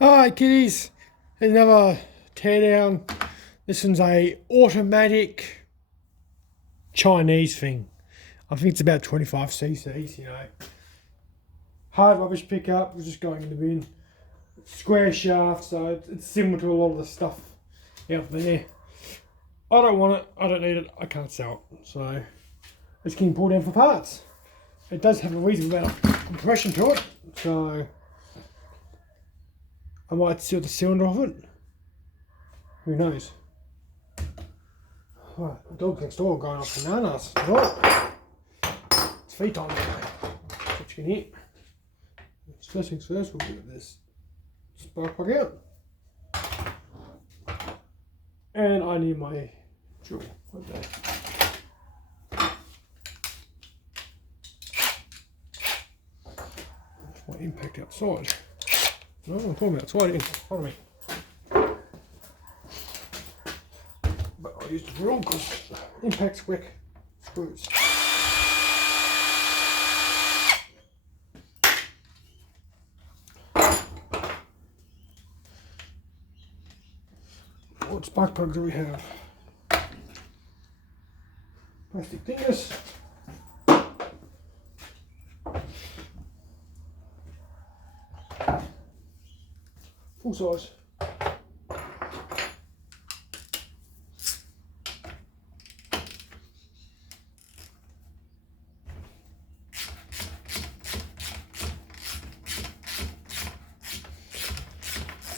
Alright kiddies, there's another teardown. This one's a automatic Chinese thing. I think it's about 25 cc's, you know. Hard rubbish pickup, we're just going in the bin. Square shaft, so it's similar to a lot of the stuff out there. I don't want it, I don't need it, I can't sell it. So it's getting pulled down for parts. It does have a reasonable amount of compression to it, so I might seal the cylinder off it. Who knows? Right, the dog next door going off bananas. Right. It's feed time anyway. That's what you can hear. First things first, we'll get this spark plug out. And I need my drill right there. My impact outside. No, I'm talking outside in front of me. But I use the drill because impact's quick. Screws. What spark plugs do we have? Plastic fingers. Full size.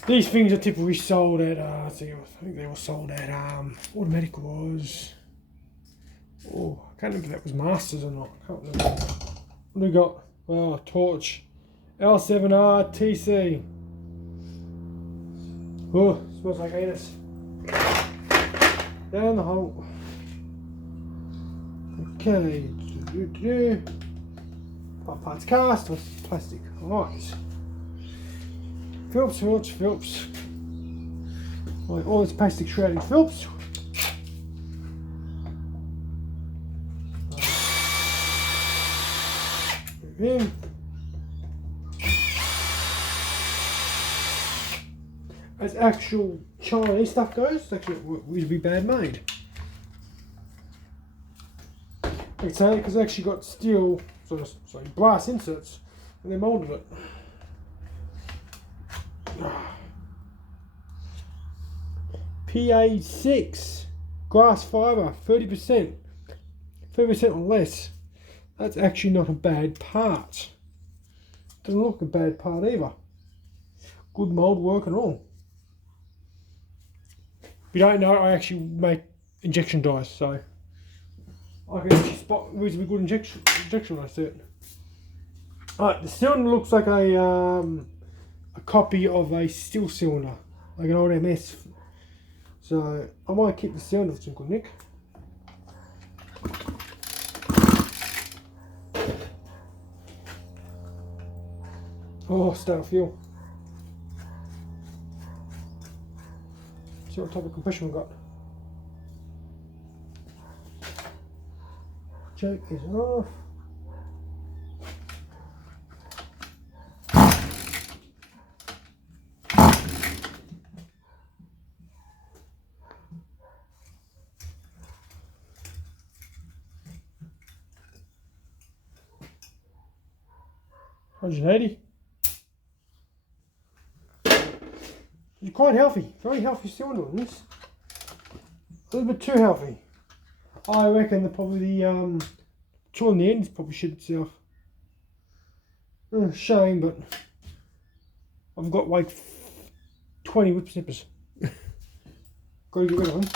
These things are typically sold at, I think they were sold at, Automatic was, oh, I can't remember if that was Masters or not, I can't remember. What do we got? Oh, Torch, L7R TC. Oh, smells like anus. Down the hole. Okay, 5 parts cast with plastic. Alright. Phillips. Like all this plastic shrouding Phillips. Move in. As actual Chinese stuff goes, it's actually would be bad made. Like I say, because they actually got steel, sorry, brass inserts, and they moulded it. PA6 glass fibre, 30%, 30% or less. That's actually not a bad part. Doesn't look a bad part either. Good mould work and all. If you don't know, I actually make injection dies, so I can actually spot reasonably good injection when I see it. Alright, the cylinder looks like a copy of a steel cylinder, like an old MS. So I might keep the cylinder for some good nick. Oh, start fuel. See what type of compression we've got. Choke is off. $180. You're quite healthy, very healthy cylinder on this. A little bit too healthy. I reckon that probably the tool in the end probably shit itself. Shame, but I've got like 20 whip snippers. Got to get rid of them.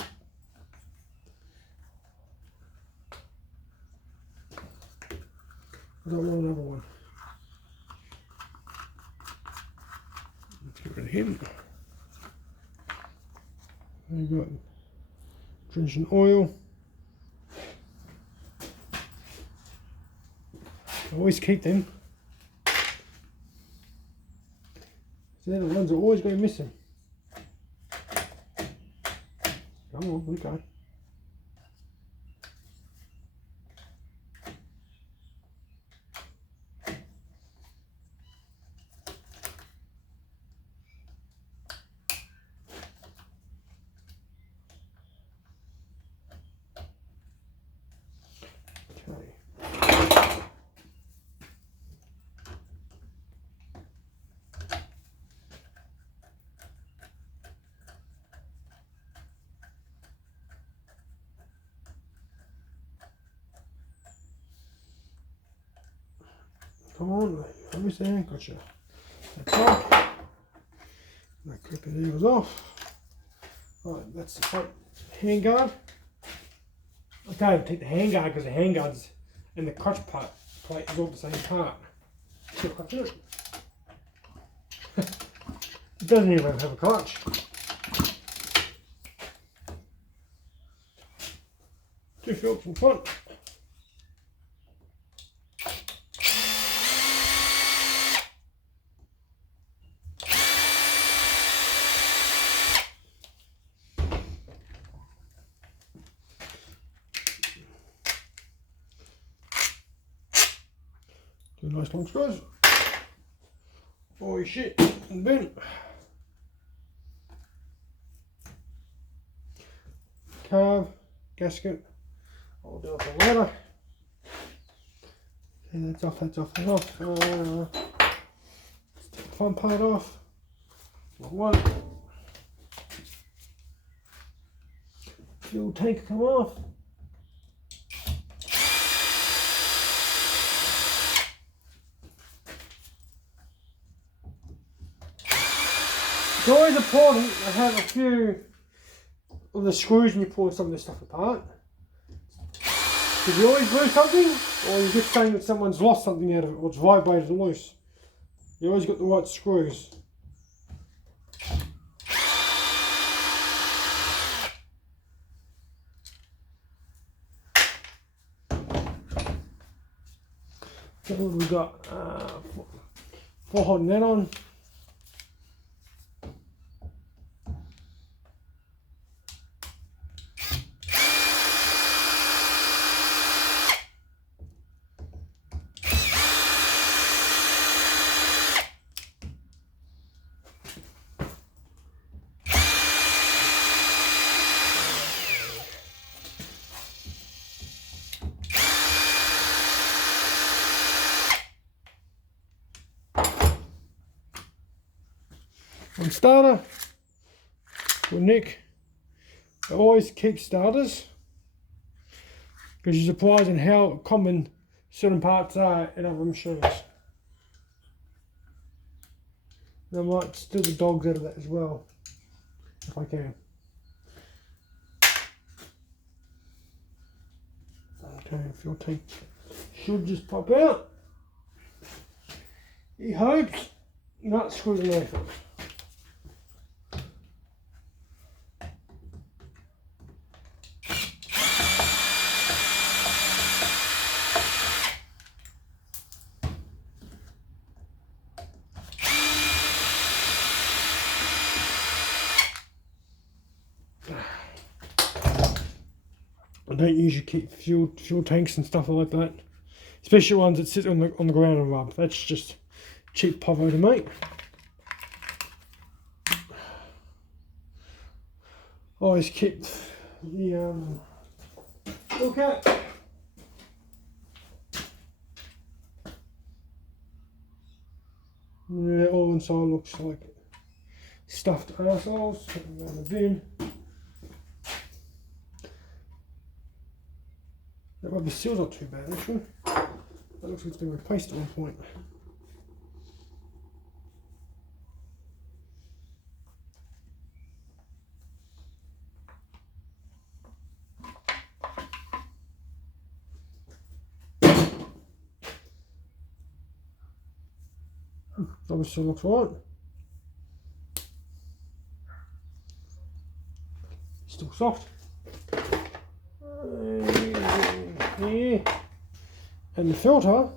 I don't want another one. Get rid of him. We've got drenched in oil. I always keep them. So they're the ones that are always going missing. Come on, okay. Come on, focus there, gotcha. That's off. That clip there was off. Right, that's the front handguard. I can't even take the handguard because the handguards and the crotch plate is all the same part. Still clutching it. It doesn't even have a clutch. Two Phillips in front. Two nice long screws. Oh shit, and bent. Carve, gasket. I'll do it off the ladder. Okay, that's off, that's off, that's off. Let's take the front part off. Not one. Fuel tank come off. It's always important to have a few of the screws when you're pulling some of this stuff apart. Because you always lose something, or you get saying that someone's lost something out of it, or it's vibrated loose. You always got the right screws. So what we've got, for holding that on. On starter, with Nick, I always keep starters because you're surprised in how common certain parts are in other machines. And I might steal the dogs out of that as well, if I can. Okay, fuel tank should just pop out. He hopes not screws underneath it. I don't usually keep fuel tanks and stuff like that, especially ones that sit on the ground and rub. That's just cheap povo to make. I always keep the look at. Yeah, all inside looks like stuffed assholes. Put them in the bin. That rubber seal's not too bad actually. That looks like it's been replaced at one point. Rubber seal looks right. Still soft. Yeah. And the filter,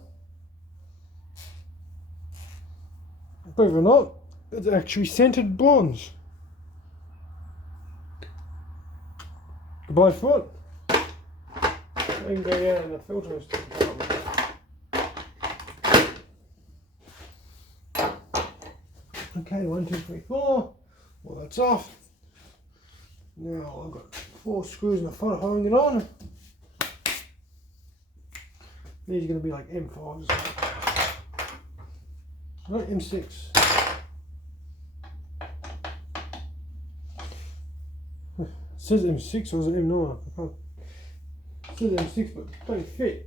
believe it or not, it's actually scented bronze. By foot. I can go down in the filter. Okay, 1, 2, 3, 4. Well, that's off. Now I've got 4 screws in the front holding it on. These are going to be like M5s. No, M6. It says M6 or is it M9? I can't. It says M6 but it don't fit.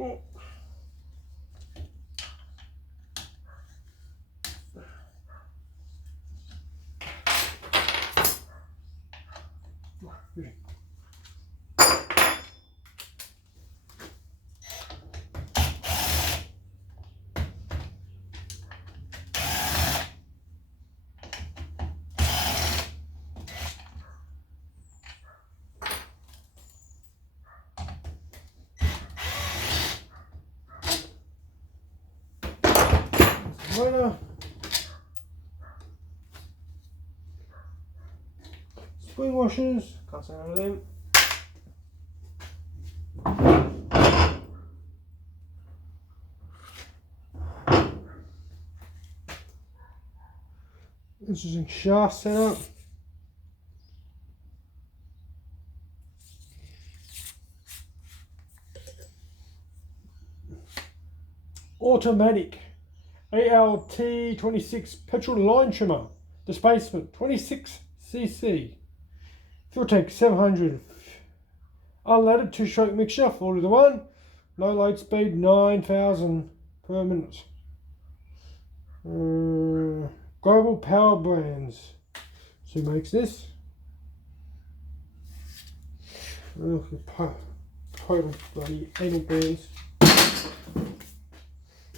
Oh. Motor. Spring washers, can't say none of them. Interesting shaft setup. Automatic ALT26 petrol line trimmer. Displacement 26cc. Fuel tank 700. Unleaded 2-stroke mixture 4 to 1. Low load speed 9,000 per minute. Global Power Brands. So who makes this? Total bloody anal brands.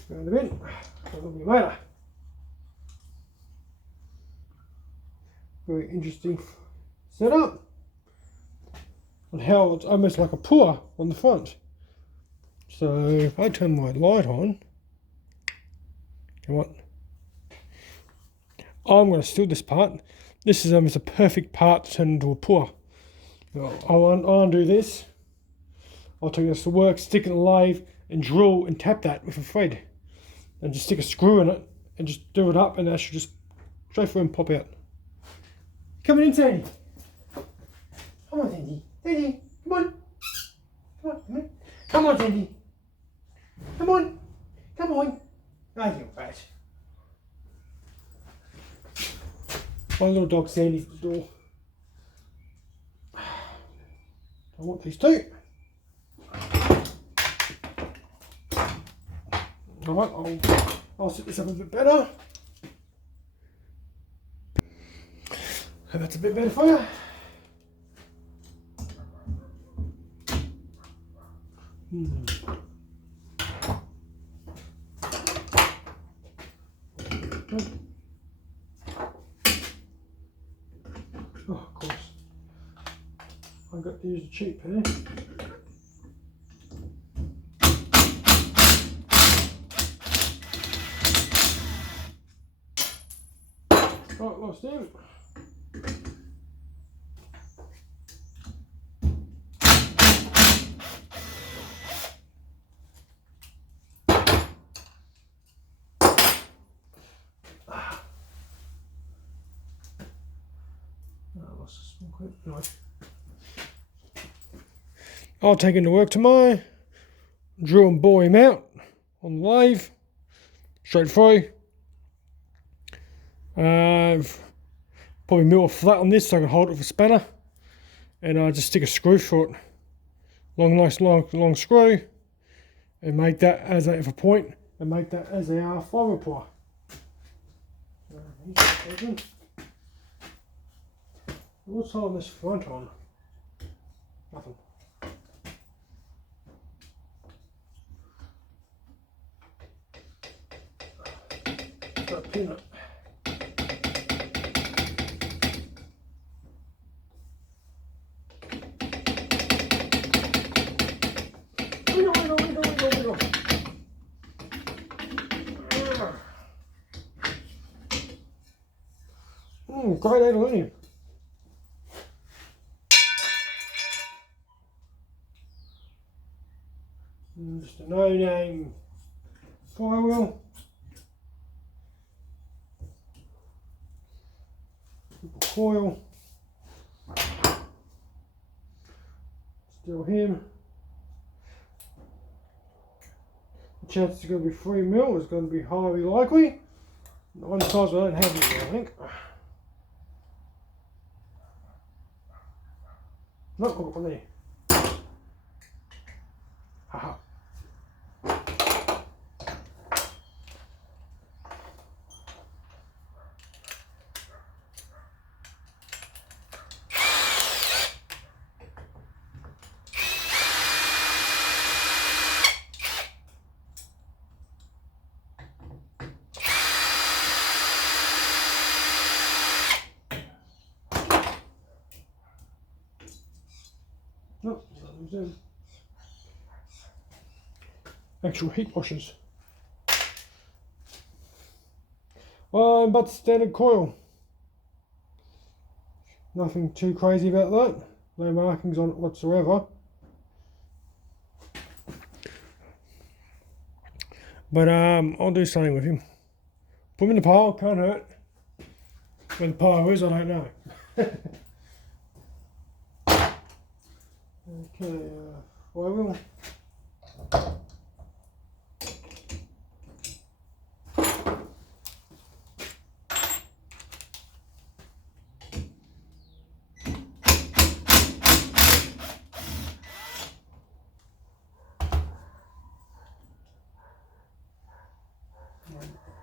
Round a bit. That'll be later. Very interesting setup. And how it's almost like a pour on the front. So if I turn my light on, I'm going to steal this part. This is almost a perfect part to turn into a pour. I'll undo this. I'll take this to work, stick it in the lathe, and drill and tap that with a thread. And just stick a screw in it and just do it up, and that should just straight through and pop out. Coming in, Sandy. Come on, Sandy. Sandy, come on. Come on, come on. Come on, Sandy. Come on. Come on. Ah, you're fat. My little dog Sandy's at the door. I want these two. Alright, I'll set this up a bit better. Hope that's a bit better for you. Oh, of course. I've got to use a cheap pair. Right, lost him. Anyway. I'll take him to work tomorrow, drill and bore him out on the lathe, straight through. Probably mill a flat on this so I can hold it with a spanner, and I just stick a screw through it, nice long screw, and make that as a point, and make that as a fibre ply. What's on this front on? Nothing. Got a pin it. Great aluminium. Just a no-name firewheel. Coil. Still him. The chance it's going to be 3 mil is going to be highly likely. One size I don't have it yet, I think. Nope, I've got one there. Haha. them? Actual heat washers. But standard coil. Nothing too crazy about that. No markings on it whatsoever. But I'll do something with him. Put him in the pile, can't hurt. Where the pile is, I don't know. Okay, well, I will.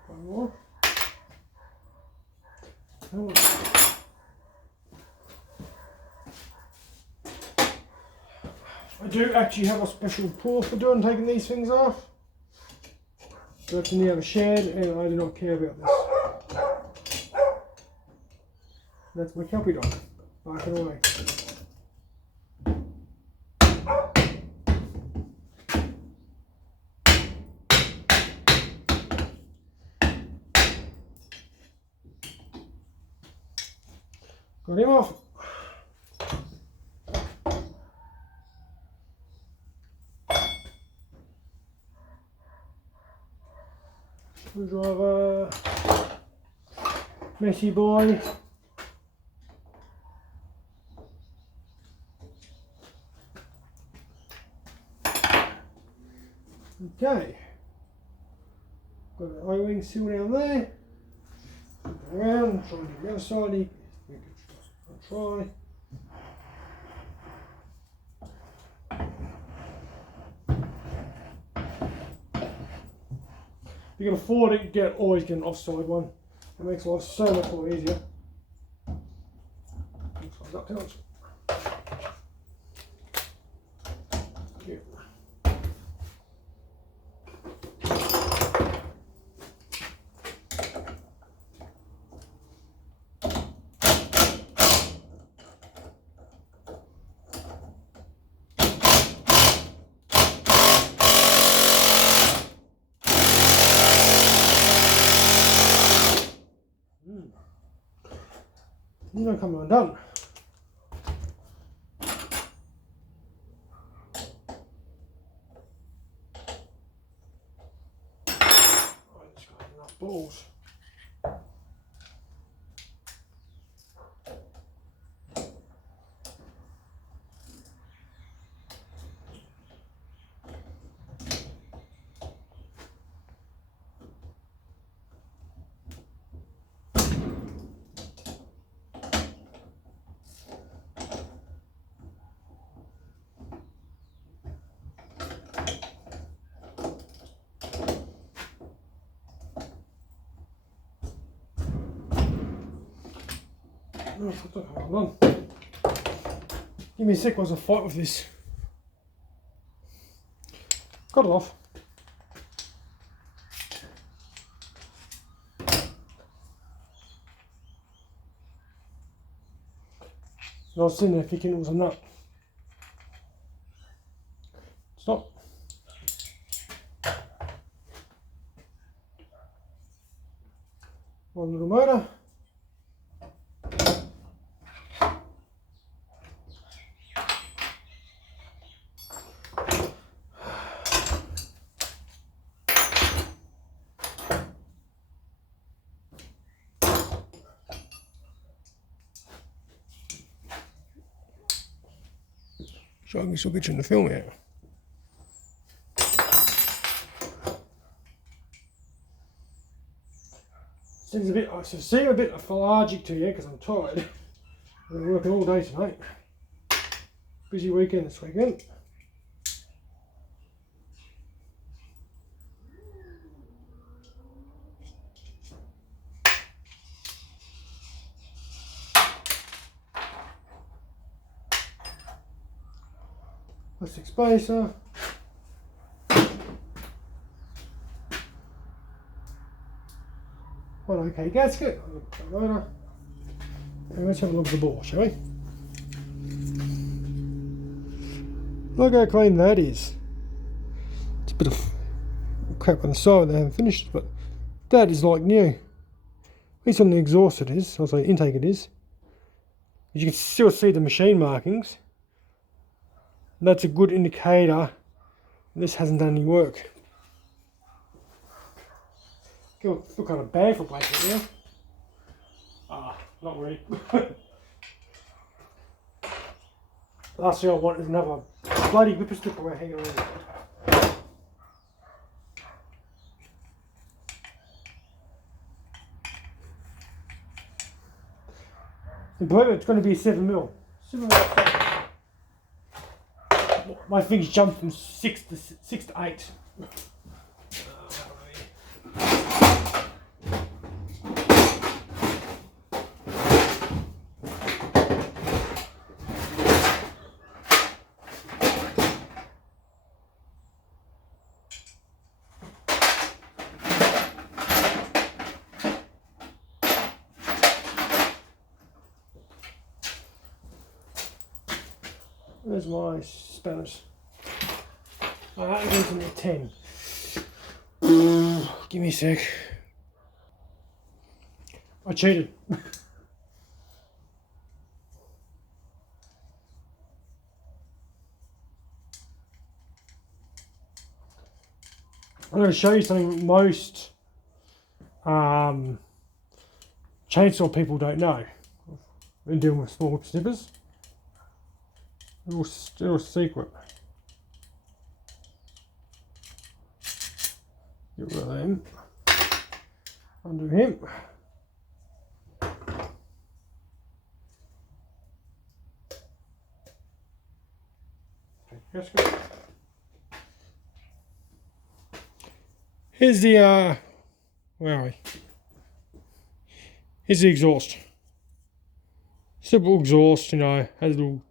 One more. I do actually have a special pull for taking these things off. Got in the other shed, and I do not care about this. That's my Kelpie dog, barking away. Got him off. Screwdriver, messy boy. Okay, got an O-wing seal down there. Around, try and get the other side. I'll try. You can afford it, always get an offside one. It makes life so much more easier. DuckTales. Yeah. You don't come undone. Oh, it's got enough balls. Oh, hold on. Give me a sec whilst I fight with this. Got it off. I was sitting there thinking it was a nut. Stop. One little motor. So I can still get you in the film here. Seems a bit, I seem a bit lethargic to you because I'm tired. I've been working all day tonight. Busy weekend this weekend. Plastic spacer. One okay gasket. And let's have a look at the bore, shall we? Look how clean that is. It's a bit of crap on the side, they haven't finished, but that is like new. At least on the exhaust it is, also intake it is. As you can still see the machine markings. That's a good indicator this hasn't done any work. I feel kind of bad for breaking it now. Not really. Last thing I want is another bloody whipper stripper hanging around. I believe it's going to be a 7mm. My fingers jumped from 6 to 8. There's my spanners. I'm going to need 10. Give me a sec. I cheated. I'm going to show you something most chainsaw people don't know when dealing with small whip snippers. Little secret. Get rid of him. Undo him. That's good. Here's the where are we? Here's the exhaust. Simple exhaust, you know, has a little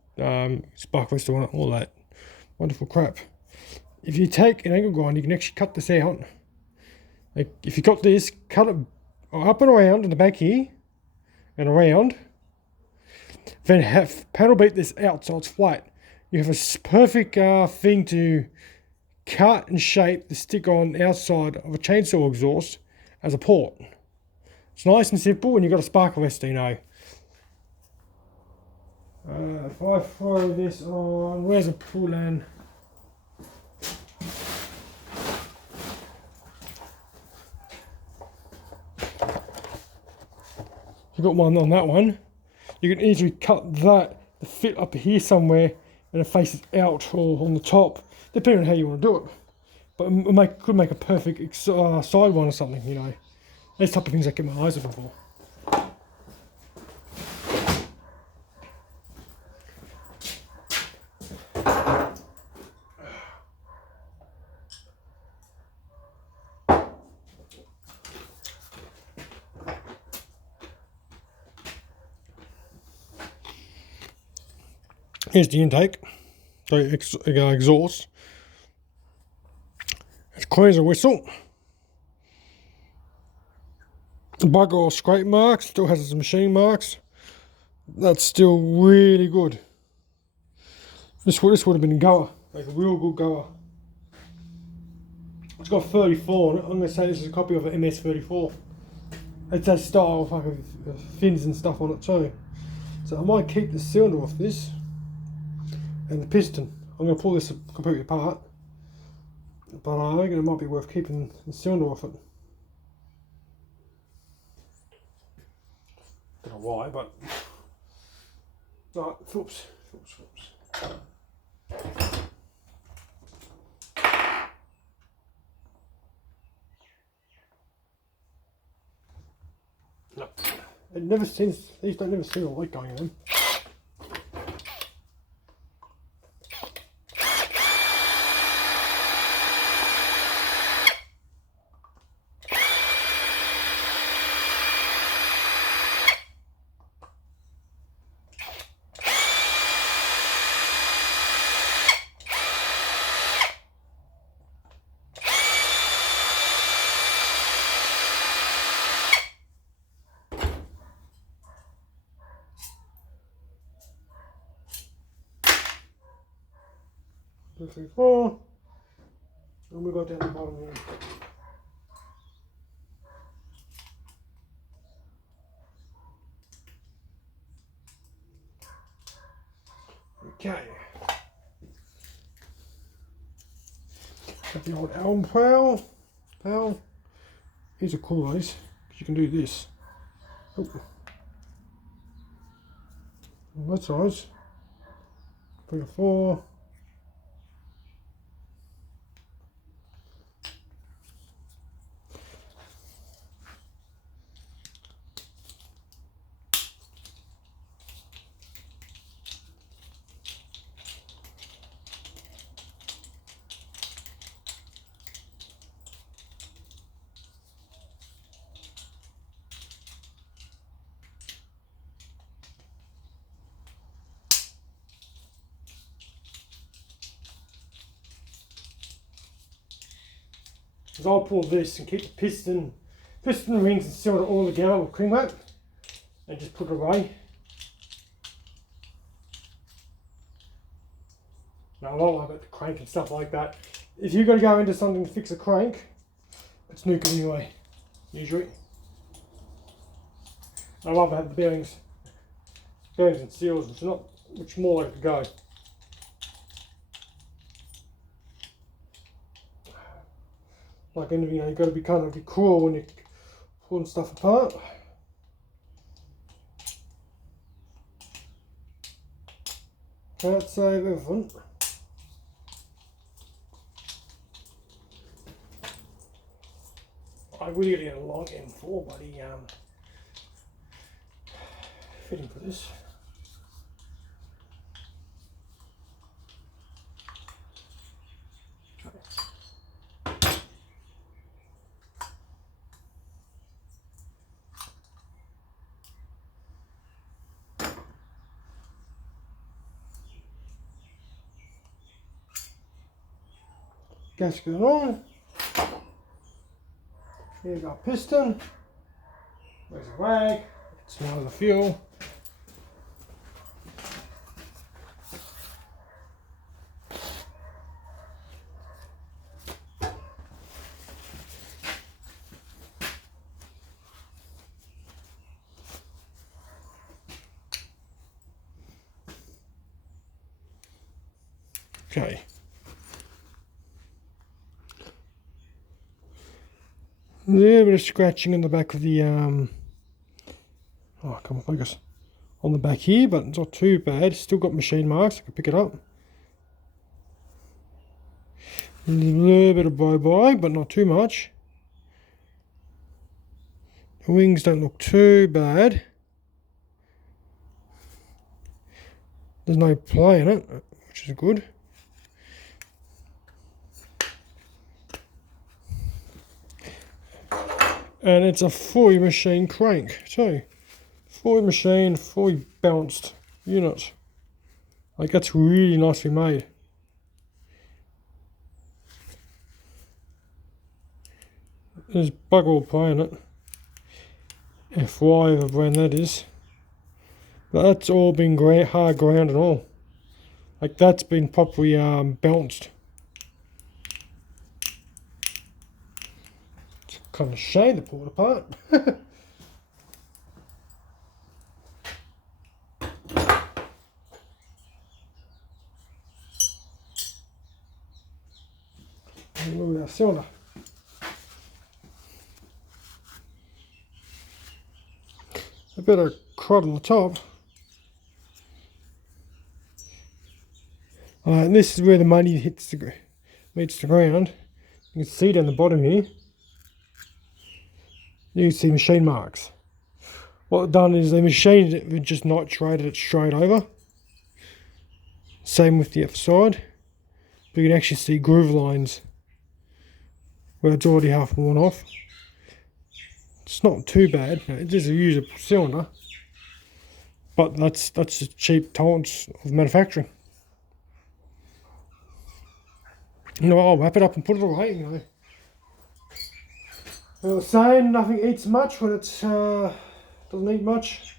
spark vest on it, all that wonderful crap. If you take an angle grinder, you can actually cut this out. Like if you got this, cut it up and around in the back here and around, then have paddle beat this out so it's flat. You have a perfect thing to cut and shape the stick-on outside of a chainsaw exhaust as a port. It's nice and simple, and you've got a spark vest, you know. If I throw this on, where's a pull-in? You've got one on that one. You can easily cut that to fit up here somewhere and it faces out or on the top, depending on how you want to do it. But it could make a perfect side one or something, you know. These type of things I get my eyes open for. Here's the intake, so exhaust. It's clean as a whistle. Bug or scrape marks, still has its machine marks. That's still really good. This would have been a goer, like a real good goer. It's got 34 on it. I'm going to say this is a copy of an MS34. It has style of fucking fins and stuff on it too. So I might keep the cylinder off this. And the piston, I'm going to pull this completely apart, but I reckon it might be worth keeping the cylinder off it. Don't know why, but right, whoops. No, it never seems. These don't never see the light going on. 2, 3, 4. And we got down the bottom here. Okay. Got the old elm pal. These are cool, these, because you can do this. Oh. That size. 3 or 4. So I'll pull this and keep the piston rings and seal it all together with cling wrap and just put it away. Now I don't know about the crank and stuff like that. If you've got to go into something to fix a crank, it's Nugget anyway, usually. I love having the bearings and seals, which more like to go. Like, you know, you've got to be kind of be cool when you're pulling stuff apart. Can't save everything. I really got to get a long M4 buddy fitting for this. Gasket on. Here's our piston. There's a rag. Smells the fuel. Okay. A little bit of scratching in the back of the oh, come on, focus, on the back here, but it's not too bad. Still got machine marks, I can pick it up. A little bit of bye-bye, but not too much. The wings don't look too bad. There's no play in it, which is good. And it's a fully machine crank too. Fully machined, fully balanced unit. Like, that's really nicely made. There's bugger all play in it. FY, the brand that is. But that's all been hard ground and all. Like, that's been properly balanced. It's kind of a shame to pull it apart. Look at our cylinder. A bit of crud on the top. And this is where the money meets the ground. You can see down the bottom here. You can see machine marks. What they've done is they machined it and just nitrated it straight over. Same with the other side. But you can actually see groove lines where it's already half worn off. It's not too bad. It is a usable cylinder, but that's the cheap tolerance of manufacturing. You know, I'll wrap it up and put it away. You know, I was saying nothing eats much when it doesn't eat much.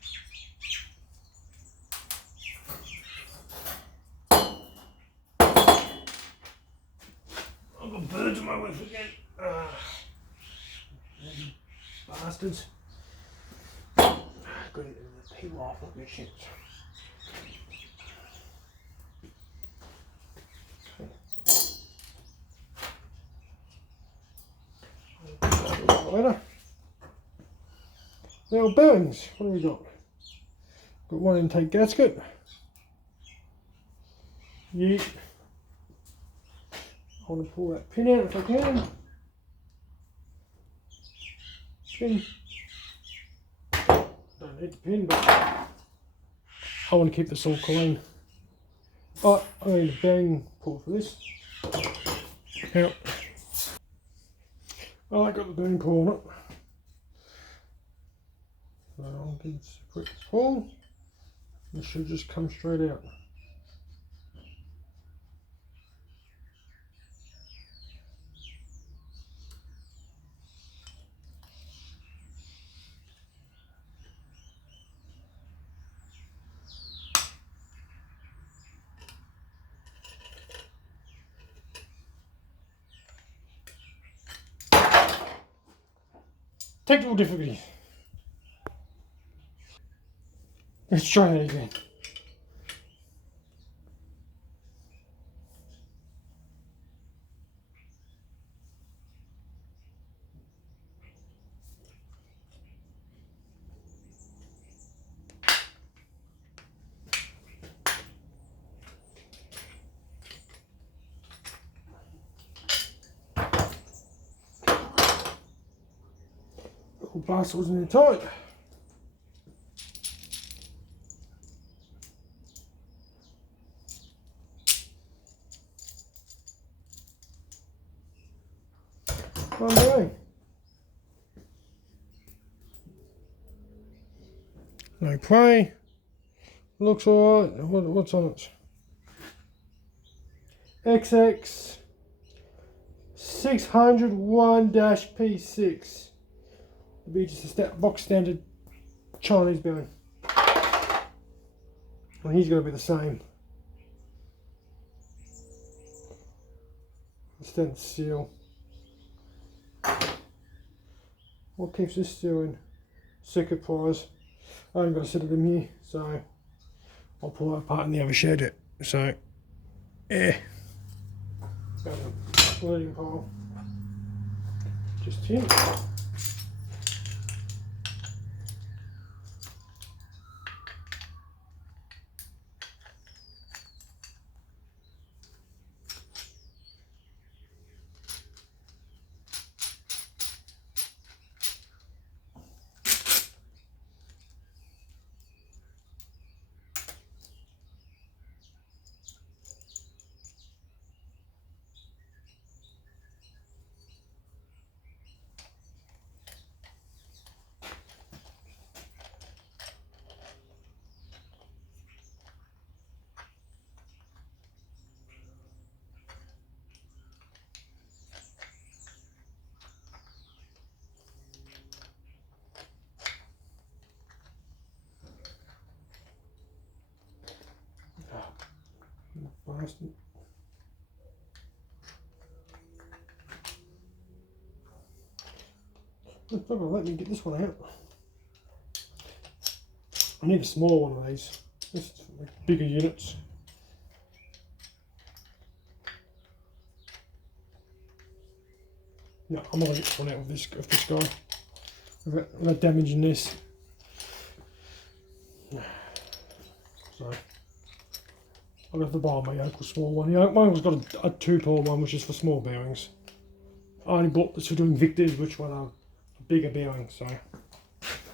I've got birds on my roof again. Bastards. Got to peel off, look at this shit. Later. Now bearings, what have we got? Got one intake gasket. Yeet. I want to pull that pin out if I can. Pin. Don't need the pin, but I want to keep this all clean. But I need a bearing pull for this. Out. Oh, I got the bearing pull on it. So I'll give this a quick pull. This should just come straight out. Technical difficulties. Let's try that again. Little bastard wasn't in tight. One day. No prey. Looks alright. What's on it? XX 601-P6. It'll be just a box standard Chinese bearing. And he's going to be the same. Standard seal. What keeps this steel in? Circuit pliers. I haven't got a set of them here, so I'll pull that apart in the other shed. So, yeah. Leading pole. Just here. Bastard. It's not going to let me get this one out. I need a smaller one of these. This is for like bigger units. No, I'm not going to get one out of this guy without damaging this. So I'll have to buy my Yokel small one. The one's got a 2-pole one, which is for small bearings. I only bought this for doing Victors, which one are bigger bearings. So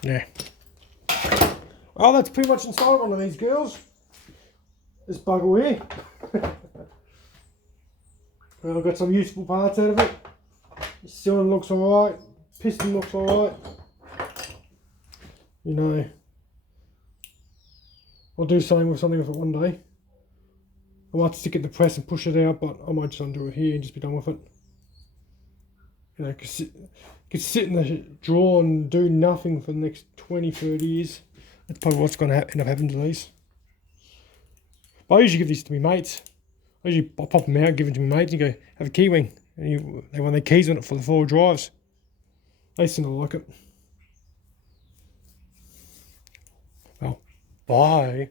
yeah. Well, that's pretty much installed onto these girls. This bugger here. Well, I've got some useful parts out of it. The cylinder looks alright. Piston looks alright. You know, I'll do something with it one day. I might stick it in the press and push it out, but I might just undo it here and just be done with it. You know, could sit in the drawer and do nothing for the next 20-30 years. That's probably what's going to end up happening to these. But I usually give these to my mates. I pop them out, give them to my mates and go, have a key wing. They want their keys on it for the 4 drives. They seem to like it. Well, bye.